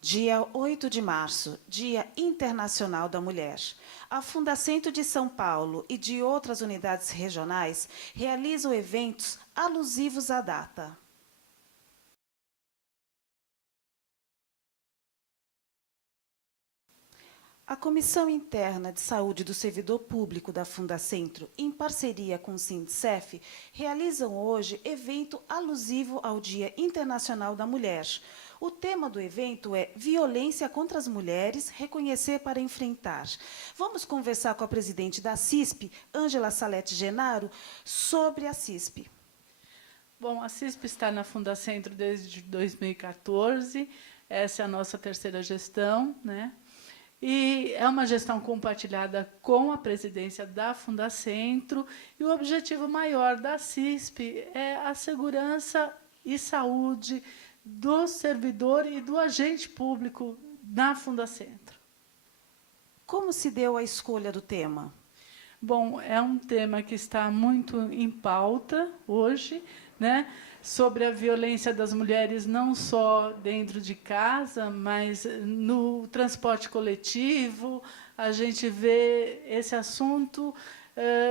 Dia 8 de março, Dia Internacional da Mulher. A Fundacentro de São Paulo e de outras unidades regionais realizam eventos alusivos à data. A Comissão Interna de Saúde do Servidor Público da Fundacentro, em parceria com o Sindicef, realizam hoje evento alusivo ao Dia Internacional da Mulher. O tema do evento é Violência contra as Mulheres, reconhecer para enfrentar. Vamos conversar com a presidente da CISP, Ângela Salete Genaro, sobre a CISP. Bom, a CISP está na Fundacentro desde 2014, essa é a nossa terceira gestão, né? E é uma gestão compartilhada com a presidência da Fundacentro, e o objetivo maior da CISP é a segurança e saúde do servidor e do agente público na Fundacentro. Como se deu a escolha do tema? Bom, é um tema que está muito em pauta hoje, né? Sobre a violência das mulheres, não só dentro de casa, mas no transporte coletivo. A gente vê esse assunto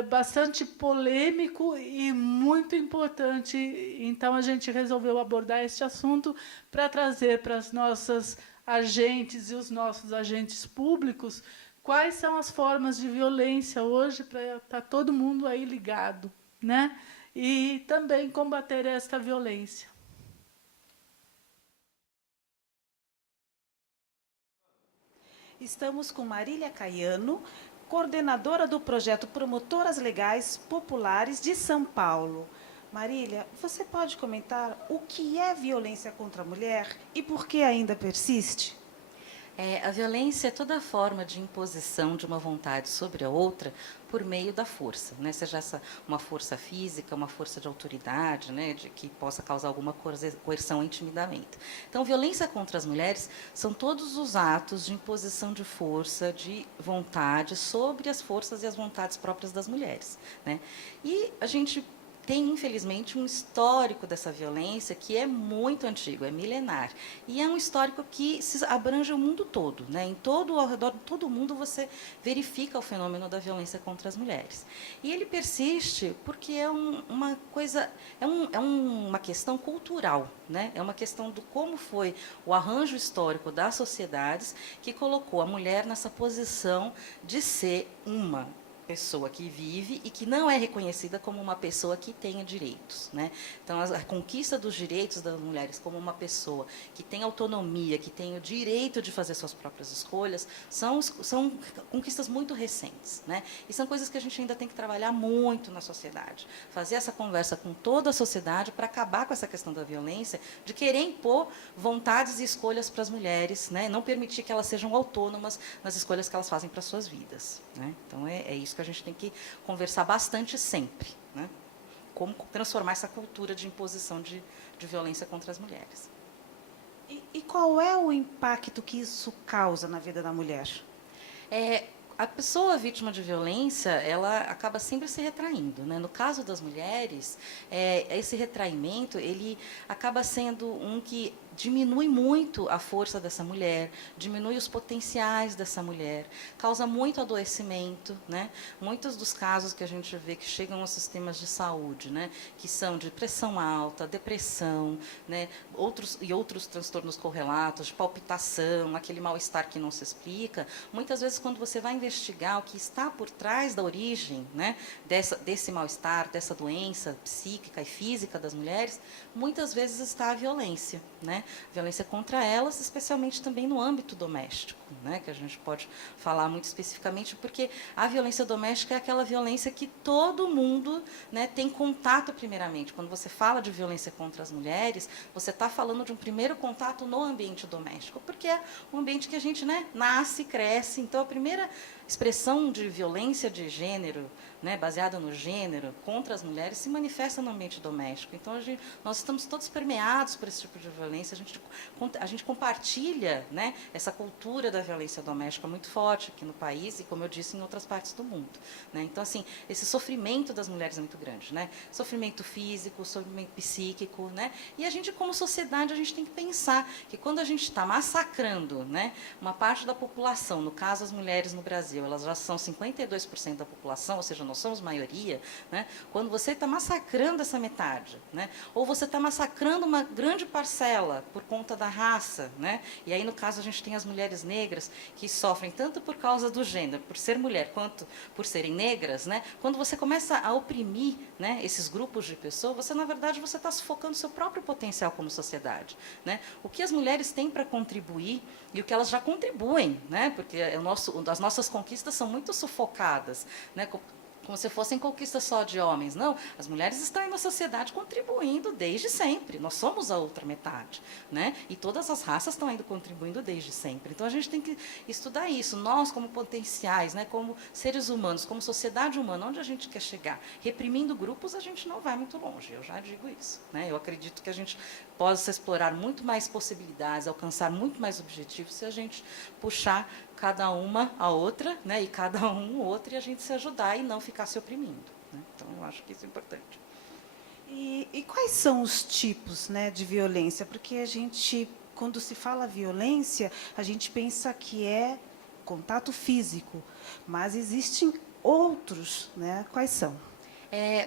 bastante polêmico e muito importante. Então, a gente resolveu abordar este assunto para trazer para as nossas agentes e os nossos agentes públicos quais são as formas de violência hoje, para estar todo mundo aí ligado, né? E também combater esta violência. Estamos com Marília Caiano, coordenadora do projeto Promotoras Legais Populares de São Paulo. Marília, você pode comentar o que é violência contra a mulher e por que ainda persiste? A violência é toda forma de imposição de uma vontade sobre a outra por meio da força, né? Seja essa uma força física, uma força de autoridade, né? De que possa causar alguma coerção ou intimidamento. Então, violência contra as mulheres são todos os atos de imposição de força, de vontade sobre as forças e as vontades próprias das mulheres, né? E a gente tem, infelizmente, um histórico dessa violência que é muito antigo, é milenar. E é um histórico que se abrange o mundo todo, né? Ao redor de todo o mundo, você verifica o fenômeno da violência contra as mulheres. E ele persiste porque é uma coisa, uma questão cultural, né? É uma questão do como foi o arranjo histórico das sociedades que colocou a mulher nessa posição de ser uma pessoa que vive e que não é reconhecida como uma pessoa que tenha direitos, né? Então, a conquista dos direitos das mulheres como uma pessoa que tem autonomia, que tem o direito de fazer suas próprias escolhas, são conquistas muito recentes, né? E são coisas que a gente ainda tem que trabalhar muito na sociedade. Fazer essa conversa com toda a sociedade para acabar com essa questão da violência, de querer impor vontades e escolhas para as mulheres, né? Não permitir que elas sejam autônomas nas escolhas que elas fazem para as suas vidas, né? Então, é isso que a gente tem que conversar bastante sempre, né? Como transformar essa cultura de imposição de violência contra as mulheres. E qual é o impacto que isso causa na vida da mulher? A pessoa vítima de violência, ela acaba sempre se retraindo, né? No caso das mulheres, esse retraimento ele acaba sendo um que diminui muito a força dessa mulher, diminui os potenciais dessa mulher, causa muito adoecimento, né? Muitos dos casos que a gente vê que chegam aos sistemas de saúde, né? Que são de pressão alta, depressão, né? Outros transtornos correlatos, de palpitação, aquele mal-estar que não se explica. Muitas vezes, quando você vai investigar o que está por trás da origem, né? Desse mal-estar, dessa doença psíquica e física das mulheres, muitas vezes está a violência, né? Violência contra elas, especialmente também no âmbito doméstico, né? Que a gente pode falar muito especificamente, porque a violência doméstica é aquela violência que todo mundo, né, tem contato primeiramente. Quando você fala de violência contra as mulheres, você está falando de um primeiro contato no ambiente doméstico, porque é um ambiente que a gente, né, nasce, cresce. Então, a primeira expressão de violência de gênero, né, baseada no gênero, contra as mulheres, se manifesta no ambiente doméstico. Então, nós estamos todos permeados por esse tipo de violência. A gente compartilha, né, essa cultura da violência doméstica muito forte aqui no país e, como eu disse, em outras partes do mundo. Né? Então, assim, esse sofrimento das mulheres é muito grande. Né? Sofrimento físico, sofrimento psíquico. Né? E a gente, como sociedade, a gente tem que pensar que quando a gente está massacrando, né, uma parte da população, no caso as mulheres no Brasil, elas já são 52% da população, ou seja, nós somos maioria, né? Quando você está massacrando essa metade, né? Ou você está massacrando uma grande parcela por conta da raça, né? E aí, no caso, a gente tem as mulheres negras que sofrem tanto por causa do gênero, por ser mulher, quanto por serem negras, né? Quando você começa a oprimir, né, esses grupos de pessoas, você, na verdade, você está sufocando o seu próprio potencial como sociedade. Né? O que as mulheres têm para contribuir e o que elas já contribuem, né? Porque as nossas conquistas são muito sufocadas, né? Como se fossem conquistas só de homens. Não, as mulheres estão aí na sociedade contribuindo desde sempre. Nós somos a outra metade. Né? E todas as raças estão indo contribuindo desde sempre. Então, a gente tem que estudar isso. Nós, como potenciais, né, como seres humanos, como sociedade humana, onde a gente quer chegar? Reprimindo grupos, a gente não vai muito longe. Eu já digo isso. Né? Eu acredito que a gente possa explorar muito mais possibilidades, alcançar muito mais objetivos se a gente puxar cada uma a outra, né, e cada um o outro, e a gente se ajudar e não ficar se oprimindo. Né? Então, eu acho que isso é importante. E quais são os tipos, né, de violência? Porque a gente, quando se fala violência, a gente pensa que é contato físico, mas existem outros, né? Quais são?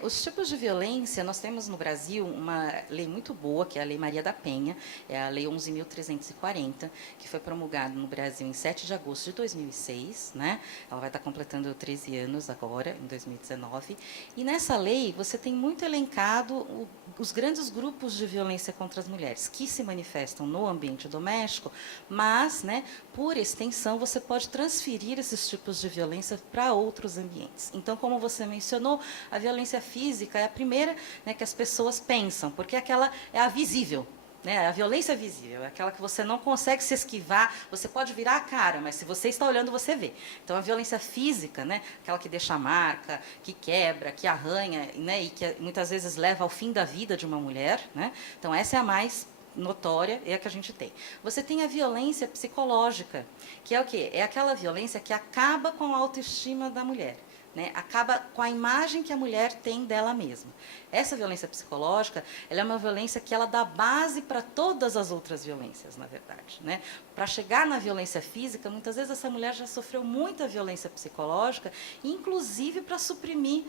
Os tipos de violência, nós temos no Brasil uma lei muito boa, que é a Lei Maria da Penha, é a Lei 11.340, que foi promulgada no Brasil em 7 de agosto de 2006, né? Ela vai estar completando 13 anos agora, em 2019. E nessa lei, você tem muito elencado os grandes grupos de violência contra as mulheres, que se manifestam no ambiente doméstico, mas, né, por extensão, você pode transferir esses tipos de violência para outros ambientes. Então, como você mencionou, a violência física é a primeira, né, que as pessoas pensam, porque aquela é a visível. Né? A violência é visível, é aquela que você não consegue se esquivar, você pode virar a cara, mas se você está olhando, você vê. Então, a violência física, né, aquela que deixa marca, que quebra, que arranha, né, e que muitas vezes leva ao fim da vida de uma mulher. Né? Então, essa é a mais notória, é a que a gente tem. Você tem a violência psicológica, que é o quê? É aquela violência que acaba com a autoestima da mulher. Né, acaba com a imagem que a mulher tem dela mesma. Essa violência psicológica, ela é uma violência que ela dá base para todas as outras violências, na verdade. Né? Para chegar na violência física, muitas vezes essa mulher já sofreu muita violência psicológica, inclusive para suprimir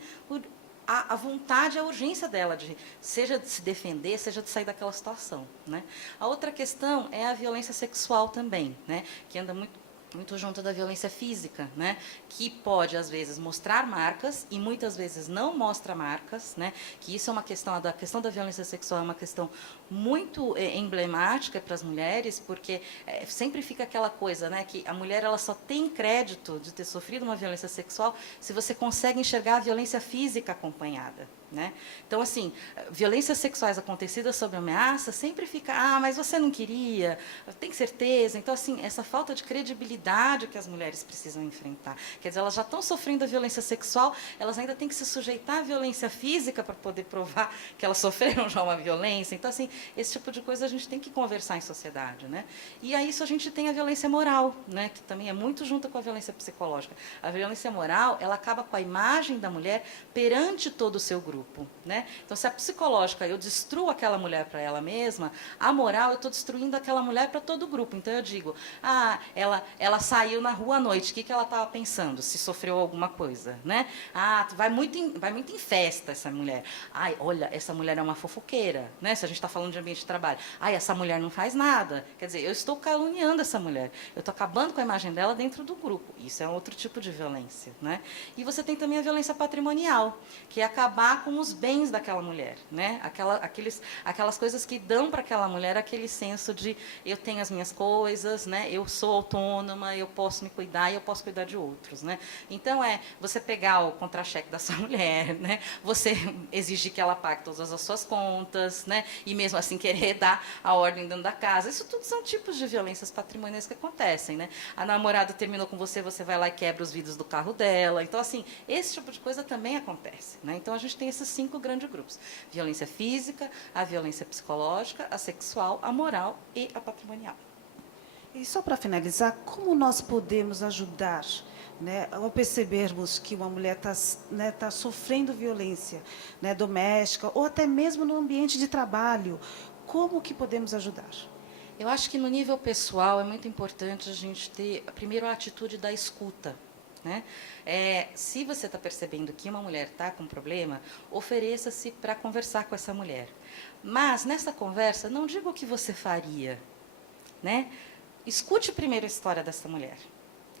a vontade, a urgência dela, seja de se defender, seja de sair daquela situação. Né? A outra questão é a violência sexual também, né? Que anda muito junto da violência física, né? Que pode, às vezes, mostrar marcas e muitas vezes não mostra marcas, né? Que isso é uma questão, a questão da violência sexual é uma questão muito emblemática para as mulheres, porque sempre fica aquela coisa, né? Que a mulher ela só tem crédito de ter sofrido uma violência sexual se você consegue enxergar a violência física acompanhada. Né? Então, assim, violências sexuais acontecidas sob ameaça sempre fica, mas você não queria, tem certeza. Então, assim, essa falta de credibilidade que as mulheres precisam enfrentar. Quer dizer, elas já estão sofrendo a violência sexual, elas ainda têm que se sujeitar à violência física para poder provar que elas sofreram já uma violência. Então, assim, esse tipo de coisa a gente tem que conversar em sociedade. Né? E a isso a gente tem a violência moral, né? Que também é muito junto com a violência psicológica. A violência moral, ela acaba com a imagem da mulher perante todo o seu grupo. Né? Então, se a psicológica eu destruo aquela mulher para ela mesma, a moral eu estou destruindo aquela mulher para todo o grupo. Então, eu digo, ela saiu na rua à noite, o que ela estava pensando? Se sofreu alguma coisa. Né? Vai muito em festa essa mulher. Olha, essa mulher é uma fofoqueira. Né? Se a gente está falando de ambiente de trabalho. Essa mulher não faz nada. Quer dizer, eu estou caluniando essa mulher. Eu estou acabando com a imagem dela dentro do grupo. Isso é outro tipo de violência. Né? E você tem também a violência patrimonial, que é acabar com os bens daquela mulher, né? Aquelas coisas que dão para aquela mulher aquele senso de eu tenho as minhas coisas, né? Eu sou autônoma, autônoma, eu posso me cuidar e eu posso cuidar de outros, né? Então, você pegar o contra-cheque da sua mulher, né? Você exigir que ela pague todas as suas contas, né? E mesmo assim querer dar a ordem dentro da casa. Isso tudo são tipos de violências patrimoniais que acontecem, né? A namorada terminou com você, você vai lá e quebra os vidros do carro dela. Então, assim, esse tipo de coisa também acontece, né? Então, a gente tem esses 5 grandes grupos: violência física, a violência psicológica, a sexual, a moral e a patrimonial. E só para finalizar, como nós podemos ajudar, né, ao percebermos que uma mulher está, né, tá sofrendo violência, né, doméstica ou até mesmo no ambiente de trabalho? Como que podemos ajudar? Eu acho que no nível pessoal é muito importante a gente ter, primeiro, a atitude da escuta, né? Se você está percebendo que uma mulher está com um problema, ofereça-se para conversar com essa mulher. Mas, nessa conversa, não diga o que você faria, né? Escute primeiro a história dessa mulher.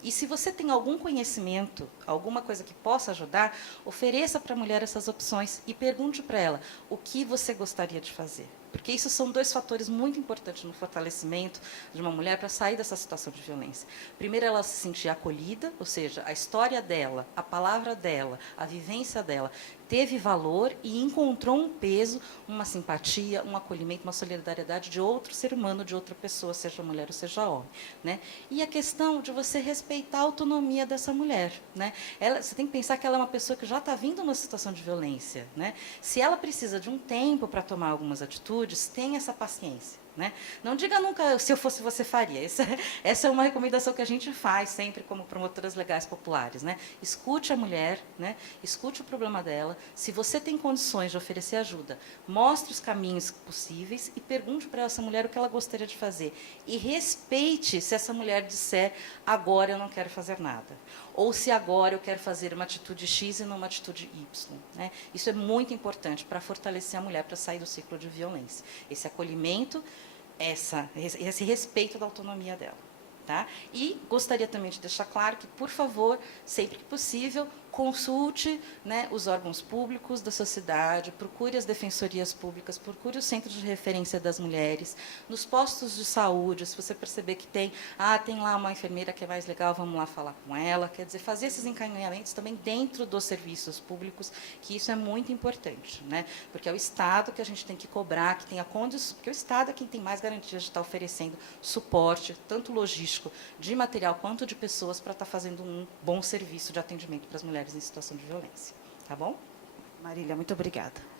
E se você tem algum conhecimento, alguma coisa que possa ajudar, ofereça para a mulher essas opções e pergunte para ela o que você gostaria de fazer. Porque isso são 2 fatores muito importantes no fortalecimento de uma mulher para sair dessa situação de violência. Primeiro, ela se sentir acolhida, ou seja, a história dela, a palavra dela, a vivência dela teve valor e encontrou um peso, uma simpatia, um acolhimento, uma solidariedade de outro ser humano, de outra pessoa, seja mulher ou seja homem, né? E a questão de você respeitar a autonomia dessa mulher, né? Você tem que pensar que ela é uma pessoa que já está vindo numa situação de violência, né? Se ela precisa de um tempo para tomar algumas atitudes, tenha essa paciência, né? Não diga nunca, se eu fosse você faria. Essa é uma recomendação que a gente faz sempre como promotoras legais populares, né? Escute a mulher, né? Escute o problema dela. Se você tem condições de oferecer ajuda, mostre os caminhos possíveis e pergunte para essa mulher o que ela gostaria de fazer. E respeite se essa mulher disser: agora eu não quero fazer nada. Ou se agora eu quero fazer uma atitude X e não uma atitude Y, né? Isso é muito importante para fortalecer a mulher, para sair do ciclo de violência. Esse acolhimento, esse respeito da autonomia dela. Tá? E gostaria também de deixar claro que, por favor, sempre que possível, consulte, né, os órgãos públicos da sociedade, procure as defensorias públicas, procure o centro de referência das mulheres, nos postos de saúde, se você perceber que tem lá uma enfermeira que é mais legal, vamos lá falar com ela. Quer dizer, fazer esses encaminhamentos também dentro dos serviços públicos, que isso é muito importante, né? Porque é o Estado que a gente tem que cobrar, que tenha condições, porque o Estado é quem tem mais garantias de estar oferecendo suporte, tanto logístico, de material, quanto de pessoas, para estar fazendo um bom serviço de atendimento para as mulheres em situação de violência. Tá bom? Marília, muito obrigada.